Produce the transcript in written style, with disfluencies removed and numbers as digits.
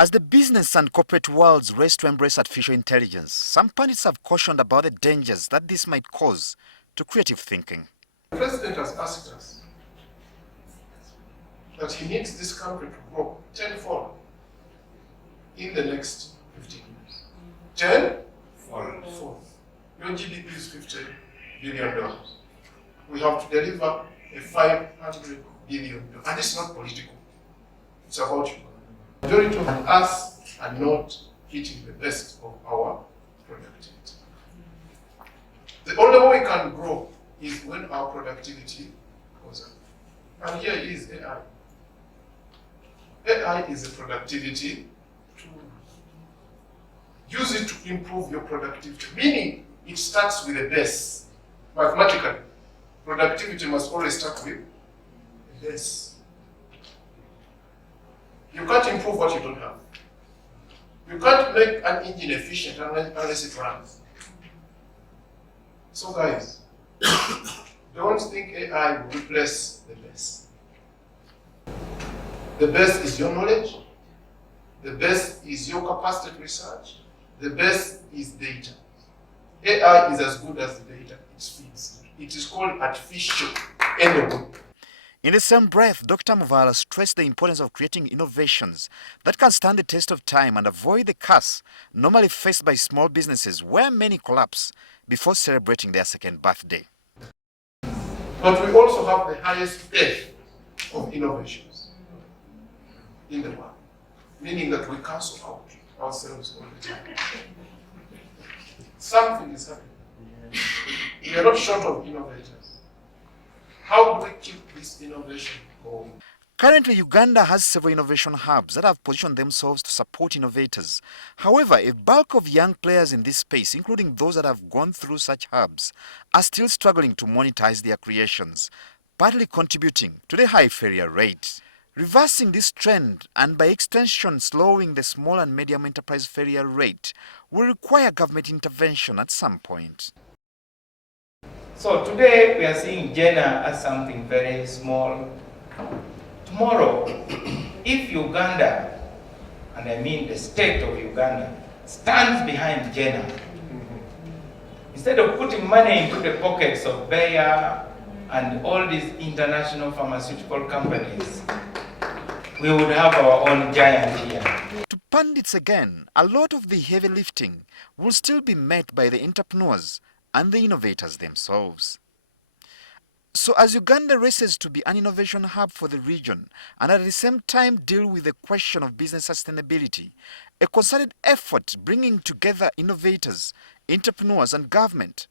As the business and corporate worlds race to embrace artificial intelligence, some pundits have cautioned about the dangers that this might cause to creative thinking. The president has asked us that he needs this country to grow tenfold in the next 15 years. Tenfold. Your GDP is $50 billion. We have to deliver a $500 billion. And it's not political. It's about you. The majority of us are not hitting the best of our productivity. The only way we can grow is when our productivity goes up. And here is AI. AI is a productivity tool. Use it to improve your productivity, meaning it starts with a base. Mathematically, productivity must always start with a base. You can't improve what you don't have. You can't make an engine efficient unless it runs. So guys, don't think AI will replace the best. The best is your knowledge. The best is your capacity to research. The best is data. AI is as good as the data it feeds. It is called artificial anyway. In the same breath, Dr. Muvala stressed the importance of creating innovations that can stand the test of time and avoid the curse normally faced by small businesses where many collapse before celebrating their second birthday. But we also have the highest death of innovations in the world, meaning that we cancel out ourselves all the time. Something is happening. We are not short of innovators. How do we keep this innovation going? Currently, Uganda has several innovation hubs that have positioned themselves to support innovators. However, a bulk of young players in this space, including those that have gone through such hubs, are still struggling to monetize their creations, partly contributing to the high failure rate. Reversing this trend, and by extension slowing the small and medium enterprise failure rate, will require government intervention at some point. So today we are seeing gender as something very small. Tomorrow, if Uganda, and I mean the state of Uganda, stands behind gender, instead of putting money into the pockets of Bayer and all these international pharmaceutical companies, we would have our own giant here. To pundits again, a lot of the heavy lifting will still be met by the entrepreneurs and the innovators themselves. So as Uganda races to be an innovation hub for the region and at the same time deal with the question of business sustainability, a concerted effort bringing together innovators, entrepreneurs and government